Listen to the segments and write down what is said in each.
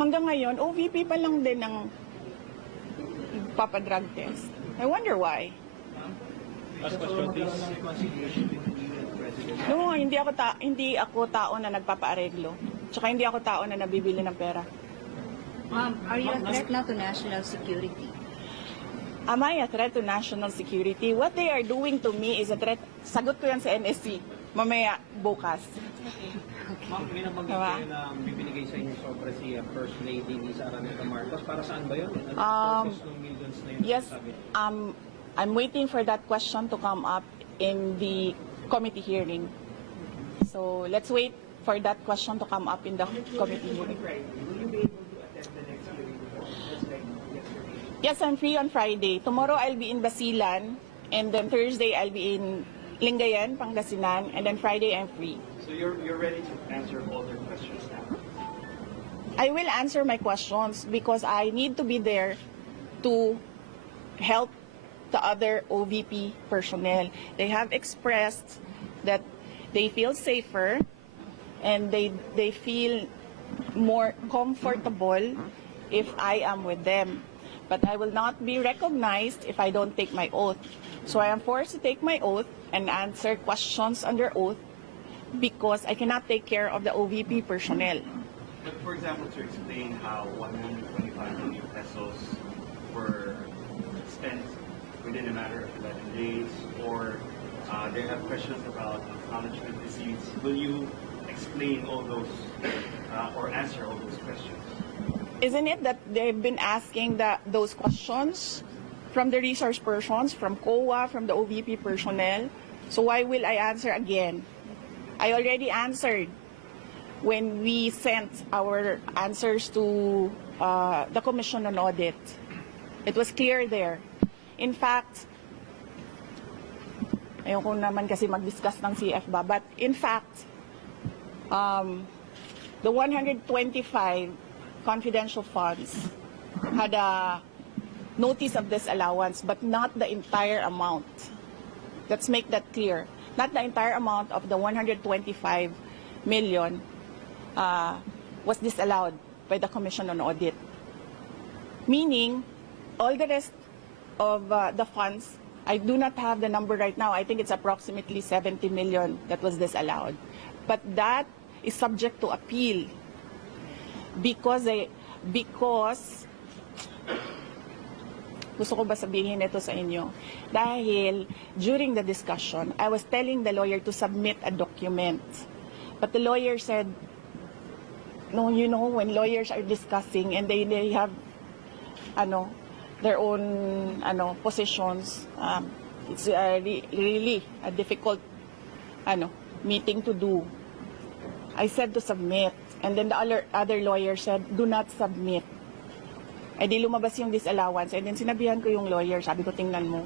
hanggang ngayon, OVP pa lang din ang papadrug test. I wonder why. Last question, please. No, hindi ako tao na nagpapaareglo. Tsaka hindi ako tao na nabibili ng pera. Ma'am, are you a threat now to national security? Am I a threat to national security? What they are doing to me is a threat. Sagot ko yan sa NSC. Mamaya, bukas. Ma'am, may nabanggit Diba? kayo na bibinigay sa inyo sobre si First Lady ni Sara Neta Marcos. Para saan ba yun? Purpose ng millions na yun? Yes, sabi? I'm waiting for that question to come up in the committee hearing. So let's wait for that question to come up in the committee hearing. Yes, I'm free on Friday. Tomorrow I'll be in Basilan, and then Thursday I'll be in Lingayen, Pangasinan, and then Friday I'm free. So you're ready to answer all their questions now? I will answer my questions because I need to be there to help the other OVP personnel. They have expressed that they feel safer and they feel more comfortable if I am with them. But I will not be recognized if I don't take my oath. So I am forced to take my oath and answer questions under oath because I cannot take care of the OVP personnel. But for example, to explain how 125 million pesos were spent within a matter of 11 days, or they have questions about acknowledgement receipts, will you explain all those or answer all those questions? Isn't it that they've been asking those questions from the resource persons, from COA, from the OVP personnel? So why will I answer again? I already answered when we sent our answers to the Commission on Audit. It was clear there. In fact, ayoko naman kasi mag-discuss ng CF ba, but in fact, the 125 confidential funds had a notice of disallowance, but not the entire amount. Let's make that clear. Not the entire amount of the 125 million was disallowed by the Commission on Audit. Meaning, all the rest of the funds, I do not have the number right now. I think it's approximately 70 million that was disallowed. But that is subject to appeal because gusto ko ba sabihin ito sa inyo? Dahil during the discussion, I was telling the lawyer to submit a document. But the lawyer said, no, you know, when lawyers are discussing and they have their own positions, it's really a difficult meeting to do. I said to submit, and then the other lawyer said, do not submit. Eh di lumabas yung disallowance, and then sinabihan ko yung lawyer, sabi ko, tingnan mo,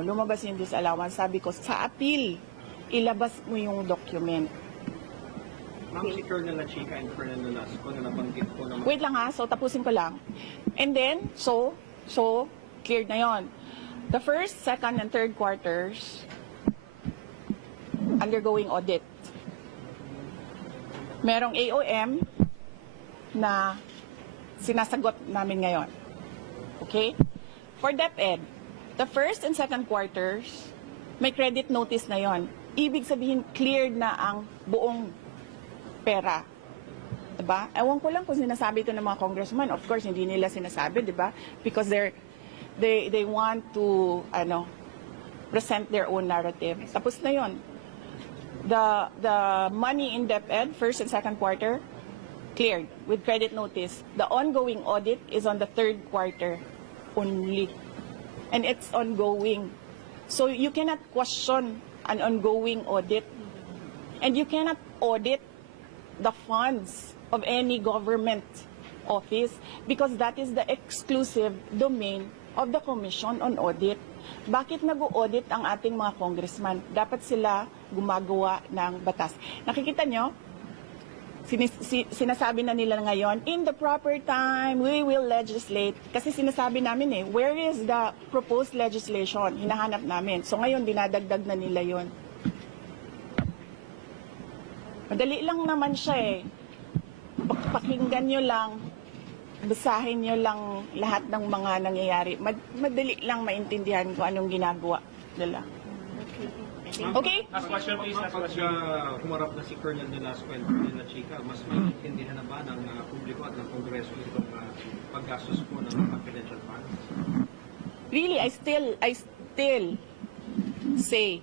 lumabas yung disallowance, sabi ko, sa appeal, ilabas mo yung document. Ma'am, si Colonel Chica and Colonel Nolasco na nabanggit ko naman. Wait lang ha, so tapusin ko lang. And then, so cleared na yon. The first, second, and third quarters, undergoing audit. Merong AOM na sinasagot namin ngayon. Okay? For DepEd, the first and second quarters, may credit notice na yon. Ibig sabihin, cleared na ang buong pera. Diba? Ewan ko lang kung sinasabi ito ng mga congressman. Of course, hindi nila sinasabi, diba? Because they want to present their own narrative. Tapos na yon. The money in DepEd, first and second quarter, cleared with credit notice. The ongoing audit is on the third quarter only. And it's ongoing. So you cannot question an ongoing audit. And you cannot audit the funds of any government office because that is the exclusive domain of the Commission on Audit. Bakit nag-audit ang ating mga congressman? Dapat sila gumagawa ng batas. Nakikita nyo? Sinasabi na nila ngayon, in the proper time, we will legislate. Kasi sinasabi namin where is the proposed legislation? Hinahanap namin. So ngayon, dinadagdag na nila yon. Madali lang naman siya pakinggan nyo lang, basahin nyo lang lahat ng mga nangyayari. Madali lang maintindihan kung anong ginagawa nila. Okay? Last question please. Kapag humarap na si Colonel Velasco and Colonel Chica, mas maintindihan na ba ng publiko at ng Kongreso itong paggastos po ng confidential funds? Really, I still say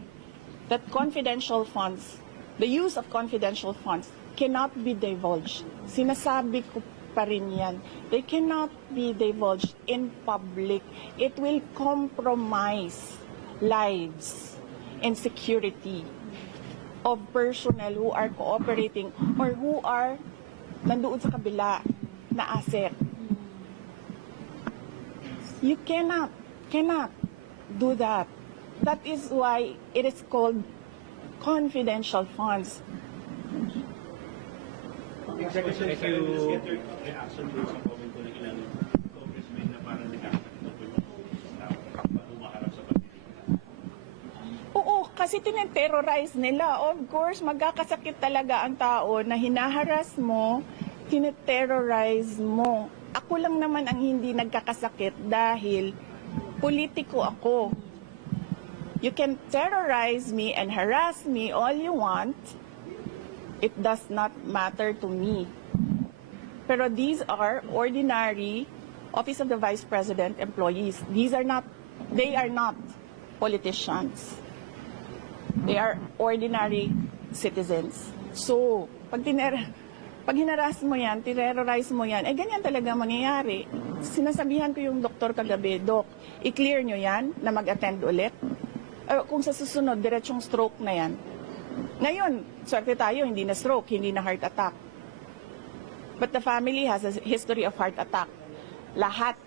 that confidential funds, the use of confidential funds cannot be divulged. Sinasabi ko pa rin yan. They cannot be divulged in public. It will compromise lives and security of personnel who are cooperating or who are nandoon sa kabila na asset. You cannot do that. That is why it is called confidential funds. Executive Secretary, let's get your reaction to sa comment ko ng ilang congressmen na parang nagkakatulog na humaharap sa pagdiliman. Oo, kasi tineterrorize nila. Of course, magkakasakit talaga ang tao na hinaharas mo, tineterrorize mo. Ako lang naman ang hindi nagkakasakit dahil politiko ako. You can terrorize me and harass me all you want. It does not matter to me. Pero these are ordinary Office of the Vice President employees. They are not politicians. They are ordinary citizens. So, pag hinaras mo yan, terrorize mo yan, ganyan talaga mangyayari. Sinasabihan ko yung doktor kagabi, Dok, i-clear nyo yan na mag-attend ulit. Kung sa susunod, diretsong stroke na yan. Ngayon, swerte tayo, hindi na stroke, hindi na heart attack. But the family has a history of heart attack. Lahat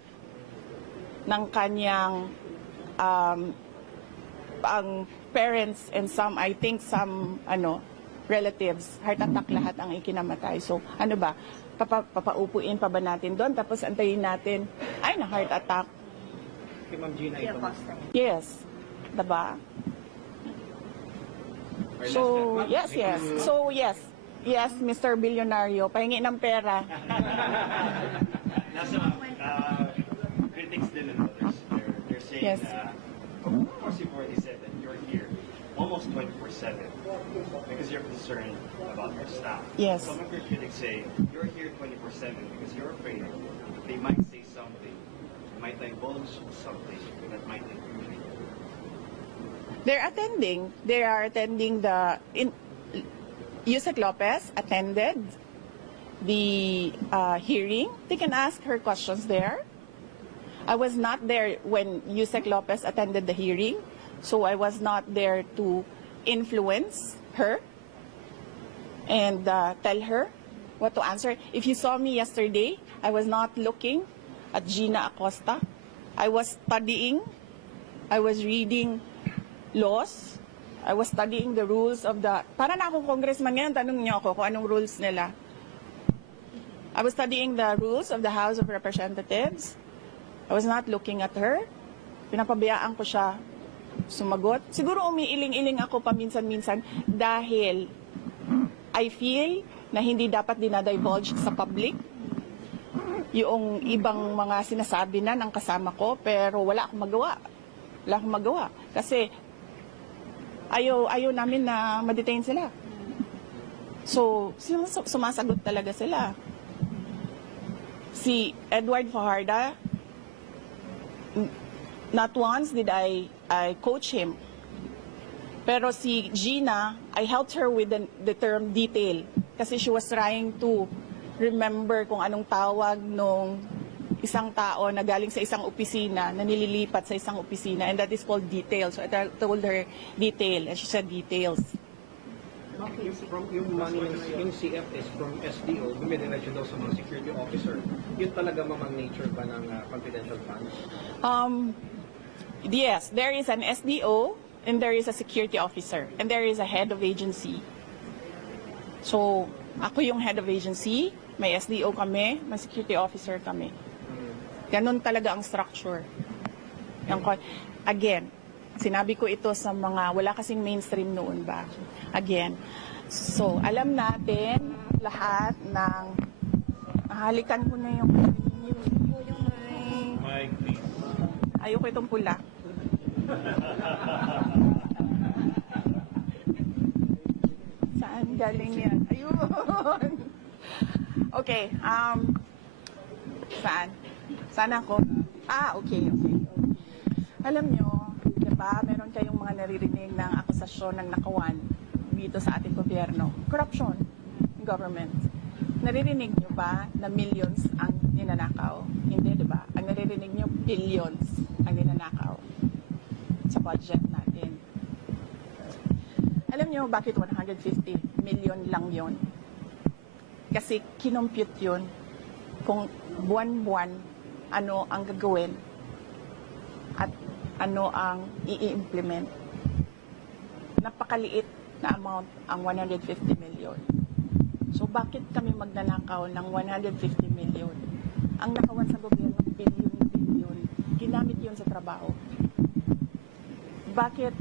ng kanyang ang parents and some, I think some relatives, heart attack lahat ang ikinamatay. So, ano ba? Papaupuin pa ba natin doon? Tapos antayin natin, ay na heart attack. Kay Ma'am Gina ito. Yes. Diba? So, yes. So, yes. Yes, Mr. Billionario, pahingi ng pera. Nasa critics din and others, they're saying Yes. of course you've already said that you're here almost 24/7 because you're concerned about your staff. Yes. Some of your critics say you're here 24/7 because you're afraid they might say something, might divulge something that might incriminate. They are attending Yusek Lopez attended the hearing. They can ask her questions there. I was not there when Yusek Lopez attended the hearing, so I was not there to influence her and tell her what to answer. If you saw me yesterday, I was not looking at Gina Acosta. I was studying. I was reading laws. I was studying the rules of the... Para na akong congressman ngayon, tanong niyo ako kung anong rules nila. I was studying the rules of the House of Representatives. I was not looking at her. Pinapabayaan ko siya sumagot. Siguro umiiling-iling ako paminsan-minsan dahil I feel na hindi dapat dinadivulge sa public yung ibang mga sinasabi na ng kasama ko, pero wala akong magawa. Wala akong magawa. Kasi ayaw namin na ma-detain sila. So, sumasagot talaga sila. Si Edward Fajardo, not once did I coach him. Pero si Gina, I helped her with the term detail. Kasi she was trying to remember kung anong tawag nung isang tao na galing sa isang opisina, na nililipat sa isang opisina, and that is called detail. So I told her detail, and she said details. Yung CF is from SDO, dumidiretso daw sa mga security officer. Yun talaga mamang nature ba ng confidential funds? Yes, there is an SDO, and there is a security officer, and there is a head of agency. So, ako yung head of agency, may SDO kami, may security officer kami. Ganon talaga ang structure. Again, sinabi ko ito sa mga, wala kasing mainstream noon ba? Again, so alam natin lahat ng Halikan ko na yung news. Po yung may... Mike, please. Ayoko itong pula. Saan galing yan? Ayun. Okay. Saan? Saan ako? Okay. Alam nyo, di ba, meron kayong mga naririnig ng akusasyon ng nakawan dito sa ating gobyerno. Corruption in government. Naririnig nyo ba na millions ang ninanakaw? Hindi, di ba? Ang naririnig nyo, billions ang ninanakaw sa budget natin. Alam nyo bakit 150 million lang yon? Kasi kinompute yun kung buwan-buwan ano ang gagawin at ano ang i-implement. Napakaliit na amount ang 150 million. So bakit kami magnanakaw ng 150 million? Ang nakawan sa gobyerno, billion. Ginamit yun sa trabaho. Bakit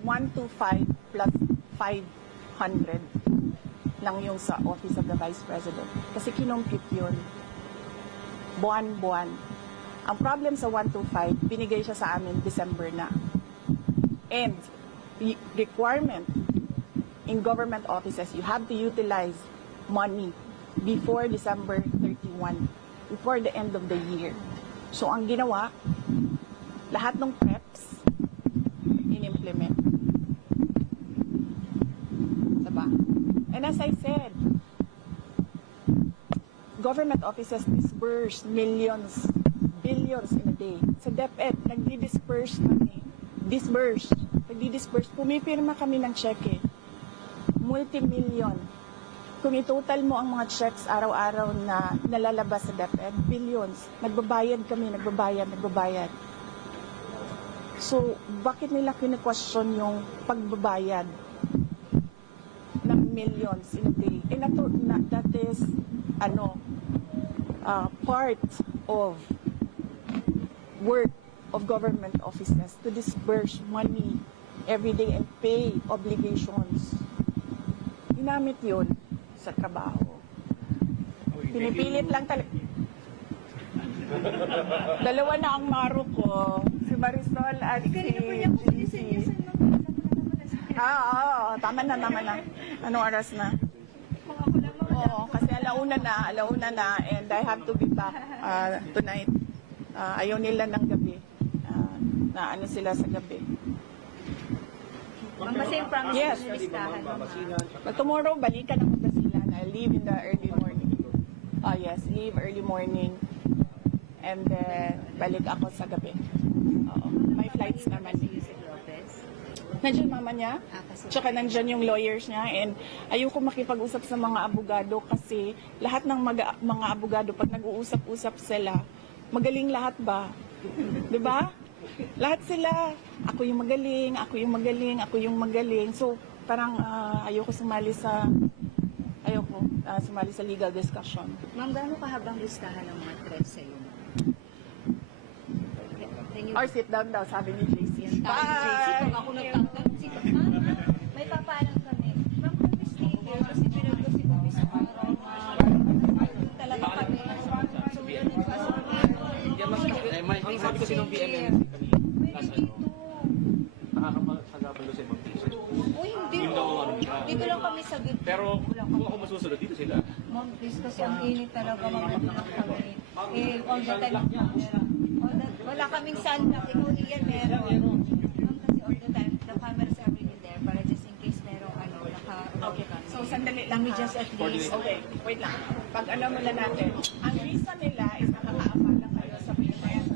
125 plus 500 lang yung sa Office of the Vice President? Kasi kinompute yun. Buwan-buwan. Ang problem sa 125, binigay siya sa amin December na. And the requirement in government offices, you have to utilize money before December 31, before the end of the year. So ang ginawa, lahat ng preps, in-implement. Diba? And as I said, government offices disperse millions, billions in a day. Sa DepEd, nagdi-disperse kami. Nagdi-disperse. Pumipirma kami ng cheque. Multi-million. Kung i-total mo ang mga checks araw-araw na nalalabas sa DepEd, billions. Nagbabayad kami, nagbabayad. So, bakit nila kine-question yung pagbabayad ng millions in a day? And that is, part of work of government offices to disperse money every day and pay obligations. Ginamit yun sa trabaho. Pinipilit lang talaga. Dalawa na ang maro ko. Si Marisol at si GC. Tama na. Anong oras na? Oo, kasi alauna na, and I have to be back tonight. Ayaw nila ng gabi. Na ano sila sa gabi. Ma'am, basta yung promise Yes. na listahan mo, ma'am. But tomorrow, balikan ako Basilan. I leave in the early morning. Yes, leave early morning. And then, balik ako sa gabi. Oo. May flights naman. Si Yusek Lopez. Nandiyan mama niya. Kasi Tsaka nandyan yung lawyers niya. And ayoko makipag-usap sa mga abogado kasi lahat ng mga abogado, pag nag-uusap-usap sila, magaling lahat ba? 'Di ba? Lahat sila, ako yung magaling. So, parang ayoko sumali sa legal discussion. Ma'am, gaano kahabang listahan ng mga threats sa'yo? Can you... Or sit down daw, sabi ni JC. Yan tayo, JC. Pag ako nagtangtang, ma'am, may papaalam kami. Ma'am, kami stay here kasi pinag ko si Bobby sa araw. Talaga kami. So, yun ang May sabi kasi ng BMM pwede dito. nakakapagsasabi sa ibang piso. Uy, hindi. Dito lang kami sa gitna. Pero kung ako masusunod dito sila. Ma'am, please, kasi ang init talaga, magugulat kami. All the time, wala kaming sunblock. Ikaw yan, meron. Ma'am, kasi all the time, the cameras are really there para just in case merong Okay. So, sandali Let lang. me just at least... Okay, wait lang. Pag muna natin, ang reason nila is nakakaapal lang kayo sa payment.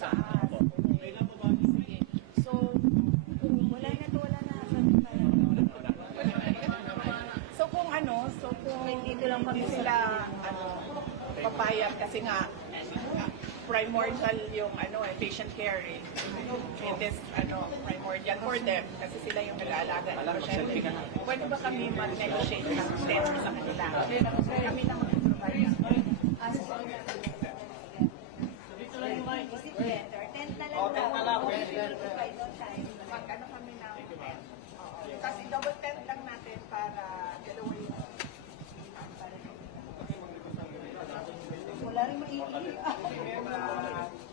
Sa taas. Sige. So, kung Wala na. dito lang kami sila, papayag kasi nga, primordial yung patient care eh. It is primordial for them kasi sila yung nag-aalaga ng pasyente. Pwede ba kami mag-negotiate ng test sa kanila? Kami na mag-provide. Is it better? Tent na lang. Mag-ano kami ng tent. Kasi double tent lang natin para dalawa yung Parang maiiyak.